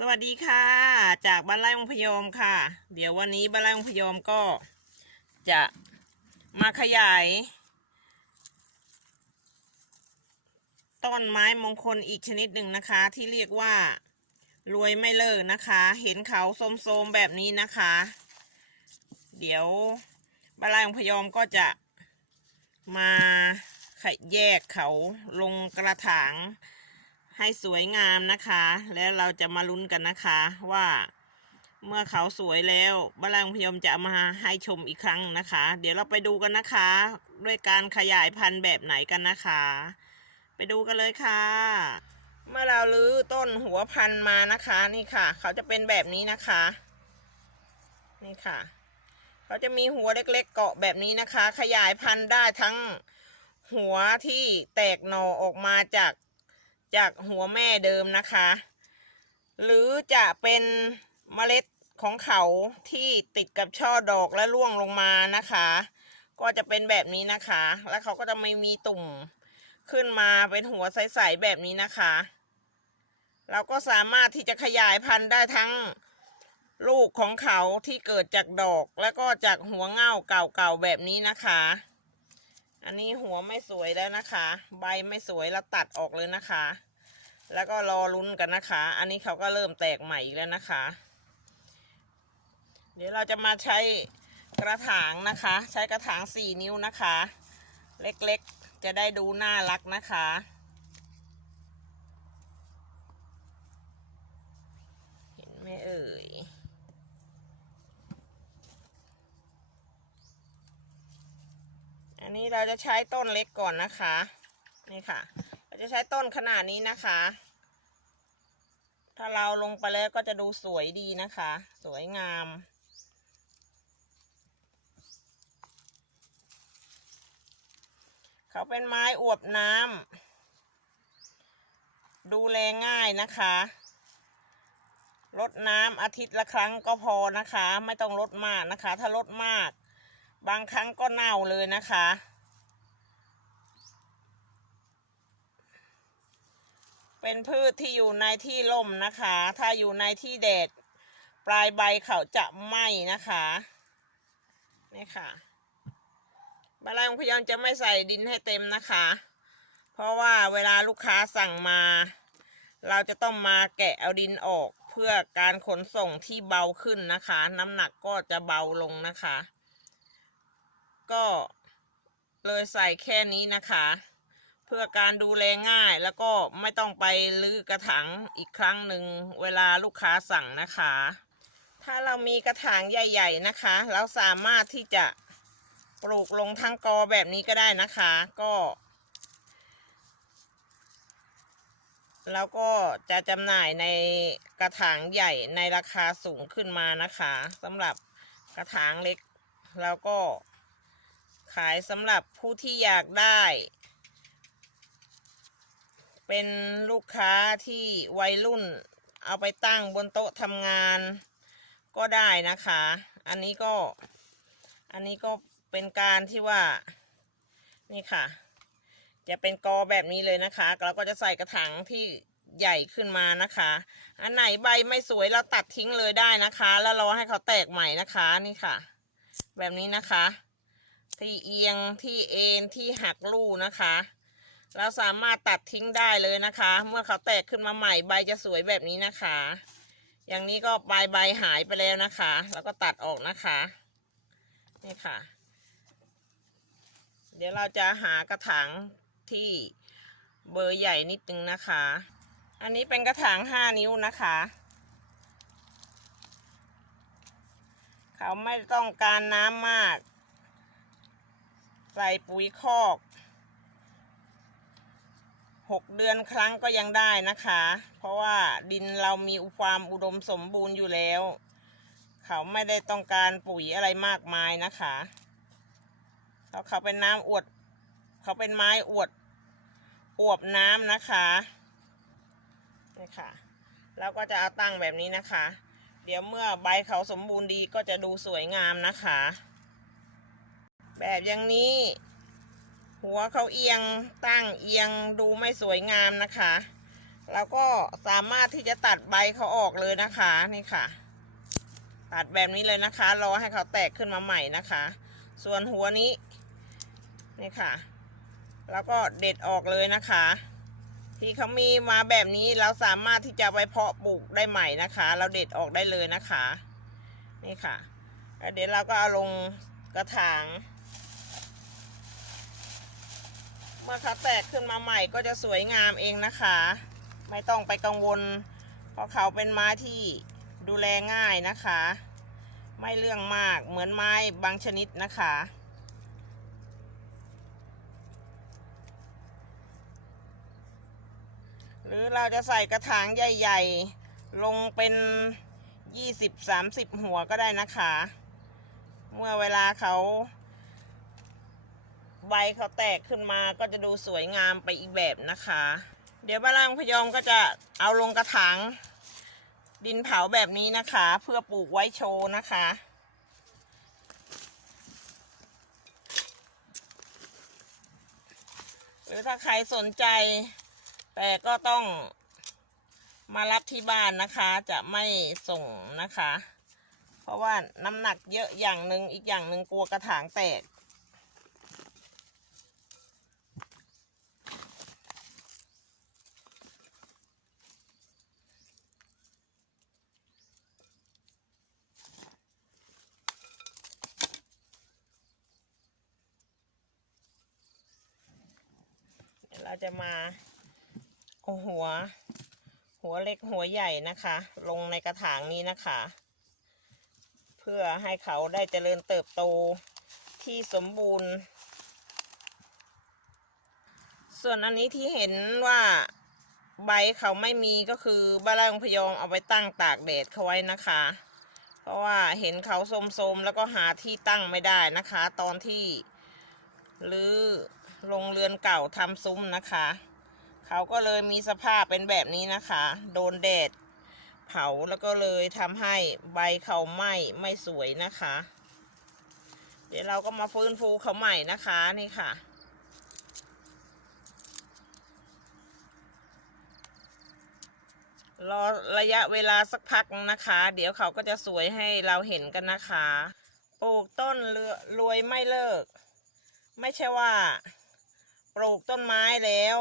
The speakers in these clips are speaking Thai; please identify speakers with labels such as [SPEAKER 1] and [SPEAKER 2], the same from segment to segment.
[SPEAKER 1] สวัสดีค่ะ จากบ้านไร่องพยอมค่ะ เดี๋ยววันนี้บ้านไร่องพยอมก็จะมาขยายต้นไม้มงคลอีกชนิดหนึ่งนะคะ ที่เรียกว่ารวยไม่เลิกนะคะ เห็นเขาโสมๆแบบนี้นะคะ เดี๋ยวบ้านไร่องพยอมก็จะมาแยกเขาลงกระถาง ให้สวยงามนะคะ แล้วเราจะมาลุ้นกันนะคะว่า เมื่อเขาสวยแล้วบ้านแรงพยมจะมาให้ชมอีกครั้งนะคะ เดี๋ยวเราไปดูกันนะคะ ด้วยการขยายพันธุ์แบบไหนกันนะคะ ไปดูกันเลยค่ะ เมื่อเราลื้อต้นหัวพันธุ์มานะคะนี่ค่ะ เขาจะเป็นแบบนี้นะคะ นี่ค่ะเขาจะมีหัวเล็กๆเกาะแบบนี้นะคะ ขยายพันธุ์ได้ทั้งหัวที่แตกหน่อออกมาจาก จากหัวแม่เดิมนะคะ หรือจะเป็นเมล็ดของเขาที่ติดกับช่อดอกและร่วงลงมานะคะ ก็จะเป็นแบบนี้นะคะ แล้วเขาก็จะไม่มีตุ่มขึ้นมาเป็นหัวใสๆแบบนี้นะคะ เราก็สามารถที่จะขยายพันธุ์ได้ทั้งลูกของเขาที่เกิดจากดอก แล้วก็จากหัวเง่าเก่าๆแบบนี้นะคะ อันนี้หัวไม่สวยแล้วนะคะ ใบไม่สวยเราตัดออกเลยนะคะ แล้วก็รอลุ้นกันนะคะ อันนี้เขาก็เริ่มแตกใหม่อีกแล้วนะคะ เดี๋ยวเราจะมาใช้กระถางนะคะ ใช้กระถางสี่นิ้วนะคะ เล็กๆจะได้ดูน่ารักนะคะเห็นไหมเอ่ย นี้เราจะใช้ต้นเล็กก่อนนะคะ นี่ค่ะ เราจะใช้ต้นขนาดนี้นะคะ ถ้าเราลงไปแล้วก็จะดูสวยดีนะคะ สวยงามเขาเป็นไม้อวบน้ำดูแลง่ายนะคะลดน้ำอาทิตย์ละครั้งก็พอนะคะ ไม่ต้องลดมากนะคะ ถ้าลดมาก บางครั้งก็เน่าเลยนะคะ เป็นพืชที่อยู่ในที่ร่มนะคะ ถ้าอยู่ในที่แดดปลายใบเขาจะไหม้นะคะนี่ค่ะบาลายพยายามจะไม่ใส่ดินให้เต็มนะคะ เพราะว่าเวลาลูกค้าสั่งมา เราจะต้องมาแกะเอาดินออกเพื่อการขนส่งที่เบาขึ้นนะคะ น้ำหนักก็จะเบาลงนะคะ ก็เลยใส่แค่นี้นะคะ เพื่อการดูแลง่ายแล้วก็ไม่ต้องไปลื้อกระถางอีกครั้งหนึ่งเวลาลูกค้าสั่งนะคะ ถ้าเรามีกระถางใหญ่ ๆนะคะ เราสามารถที่จะปลูกลงทั้งกอแบบนี้ก็ได้นะคะ ก็เราก็จะจำหน่ายในกระถางใหญ่ในราคาสูงขึ้นมานะคะสำหรับกระถางเล็กเราก็ ขายสำหรับผู้ที่อยากได้ เป็นลูกค้าที่วัยรุ่น เอาไปตั้งบนโต๊ะทำงานก็ได้นะคะ อันนี้ก็ อันนี้ก็เป็นการที่ว่า นี่ค่ะ จะเป็นกอแบบนี้เลยนะคะ เราก็จะใส่กระถางที่ใหญ่ขึ้นมานะคะ อันไหนใบไม่สวยเราตัดทิ้งเลยได้นะคะ แล้วรอให้เขาแตกใหม่นะคะ นี่ค่ะ แบบนี้นะคะ ที่เอียงที่เอ็นที่หักลู่นะคะ เราสามารถตัดทิ้งได้เลยนะคะ เมื่อเขาแตกขึ้นมาใหม่ใบจะสวยแบบนี้นะคะ อย่างนี้ก็ปลายใบหายไปแล้วนะคะ แล้วก็ตัดออกนะคะนี่ค่ะ เดี๋ยวเราจะหากระถางที่เบอร์ใหญ่นิดนึงนะคะ อันนี้เป็นกระถางห้านิ้วนะคะ เขาไม่ต้องการน้ำมาก ใส่ปุ๋ยคอกหกเดือนครั้งก็ยังได้นะคะ เพราะว่าดินเรามีความอุดมสมบูรณ์อยู่แล้ว เขาไม่ได้ต้องการปุ๋ยอะไรมากมายนะคะเพราะเขาเป็นน้ำอวด เขาเป็นไม้อวดอวบน้ำนะคะนี่ค่ะเราก็จะเอาตั้งแบบนี้นะคะ เดี๋ยวเมื่อใบเขาสมบูรณ์ดีก็จะดูสวยงามนะคะ แบบอย่างนี้ หัวเขาเอียงตั้งเอียงดูไม่สวยงามนะคะเราก็สามารถที่จะตัดใบเขาออกเลยนะคะนี่ค่ะ ตัดแบบนี้เลยนะคะ รอให้เขาแตกขึ้นมาใหม่นะคะ ส่วนหัวนี้นี่ค่ะ แล้วก็เด็ดออกเลยนะคะ ที่เขามีมาแบบนี้เราสามารถที่จะไว้เพาะปลูกได้ใหม่นะคะ เราเด็ดออกได้เลยนะคะ นี่ค่ะ เดี๋ยวเราก็เอาลงกระถาง เมื่อเขาแตกขึ้นมาใหม่ก็จะสวยงามเองนะคะ ไม่ต้องไปกังวล เพราะเขาเป็นไม้ที่ดูแลง่ายนะคะ ไม่เรื่องมากเหมือนไม้บางชนิดนะคะ หรือเราจะใส่กระถางใหญ่ ๆ ลงเป็น 20-30 หัวก็ได้นะคะ เมื่อเวลาเขา ใบเขาแตกขึ้นมาก็จะดูสวยงามไปอีกแบบนะคะ เดี๋ยวบาลังพยอมก็จะเอาลงกระถางดินเผาแบบนี้นะคะ เพื่อปลูกไว้โชว์นะคะหรือถ้าใครสนใจ แต่ก็ต้องมารับที่บ้านนะคะ จะไม่ส่งนะคะ เพราะว่าน้ำหนักเยอะอย่างหนึ่งอีกอย่างหนึ่งกลัวกระถางแตก เดี๋ยวเรา จะมาเอาหัว หัวเล็กหัวใหญ่นะคะ ลงในกระถางนี้นะคะ เพื่อให้เขาได้เจริญเติบโตที่สมบูรณ์ ส่วนอันนี้ที่เห็นว่าใบเขาไม่มีก็คือบาลงพยองเอาไปตั้งตากแดดเขาไว้นะคะ เพราะว่าเห็นเขาโสมๆแล้วก็หาที่ตั้งไม่ได้นะคะ ตอนที่หรือ โรงเรือนเก่าทำซุ้มนะคะ เขาก็เลยมีสภาพเป็นแบบนี้นะคะ โดนแดด เผาแล้วก็เลยทำให้ใบเขาไหม้ไม่สวยนะคะ เดี๋ยวเราก็มาฟื้นฟูเขาใหม่นะคะนี่ค่ะรอระยะเวลาสักพักนะคะ เดี๋ยวเขาก็จะสวยให้เราเห็นกันนะคะ ปลูกต้นเรือรวยไม่เลิก ไม่ใช่ว่า ปลูกต้นไม้แล้ว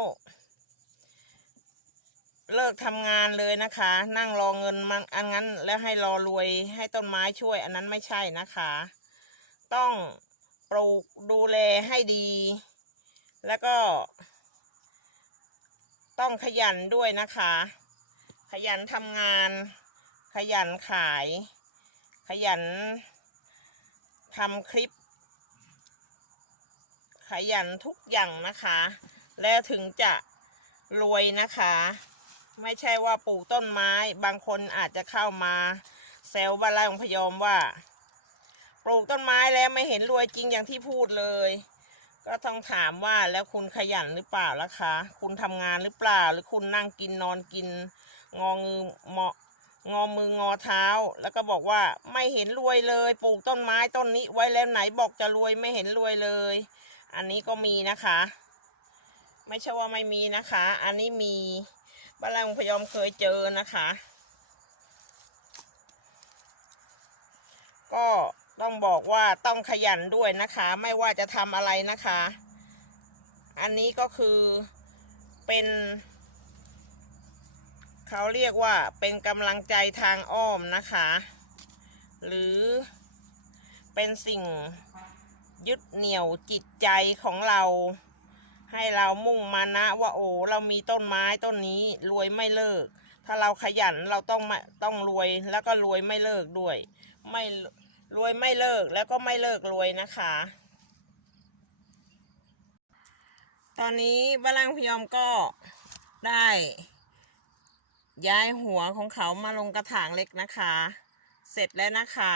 [SPEAKER 1] เลิกทำงานเลยนะคะ นั่งรอเงินมันอันนั้นแล้วให้รอรวยให้ต้นไม้ช่วย อันนั้นไม่ใช่นะคะ ต้องปลูกดูแลให้ดี แล้วก็ ต้องขยันด้วยนะคะ ขยันทำงาน ขยันขาย ขยันทำคลิป ขยันทุกอย่างนะคะ แล้วถึงจะรวยนะคะ ไม่ใช่ว่าปลูกต้นไม้ บางคนอาจจะเข้ามาเซลบ้านไร่ของพยอมว่า ปลูกต้นไม้แล้วไม่เห็นรวยจริงอย่างที่พูดเลย ก็ต้องถามว่าแล้วคุณขยันหรือเปล่าล่ะคะ คุณทำงานหรือเปล่า หรือคุณนั่งกินนอนกิน งอมือเหมาะงอมืองอเท้าแล้วก็บอกว่าไม่เห็นรวยเลย ปลูกต้นไม้ต้นนี้ไว้แล้วไหนบอกจะรวยไม่เห็นรวยเลย อันนี้ก็มีนะคะ ไม่ใช่ว่าไม่มีนะคะ อันนี้มีบ้านแรงพยอมเคยเจอนะคะ ก็ต้องบอกว่าต้องขยันด้วยนะคะ ไม่ว่าจะทำอะไรนะคะ อันนี้ก็คือเป็นเขาเรียกว่าเป็นกำลังใจทางอ้อมนะคะ หรือเป็นสิ่ง ยึดเหนี่ยวจิตใจของเรา ให้เรามุ่งมานะว่าโอ้เรามีต้นไม้ต้นนี้รวยไม่เลิก ถ้าเราขยันเราต้องต้องรวยแล้วก็รวยไม่เลิกด้วย ไม่รวยไม่เลิกแล้วก็ไม่เลิกรวยนะคะ ตอนนี้บาลังพยอมก็ได้ย้ายหัวของเขามาลงกระถางเล็กนะคะ เสร็จแล้วนะคะ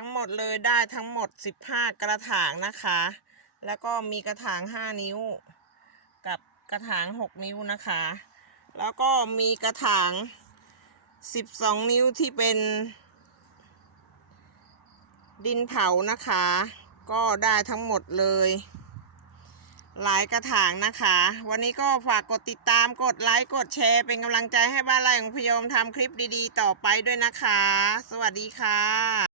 [SPEAKER 1] ทั้งหมดเลยได้ทั้งหมด 15 กระถางนะคะ แล้วก็มีกระถาง 5 นิ้ว กับกระถาง 6 นิ้วนะคะ แล้วก็มีกระถาง 12 นิ้วที่เป็นดินเผานะคะ ก็ได้ทั้งหมดเลย หลายกระถางนะคะ วันนี้ก็ฝากกดติดตามกดไลค์กดแชร์ เป็นกำลังใจให้บ้านไร่ของพยมทำคลิปดีๆ ต่อไปด้วยนะคะ สวัสดีค่ะ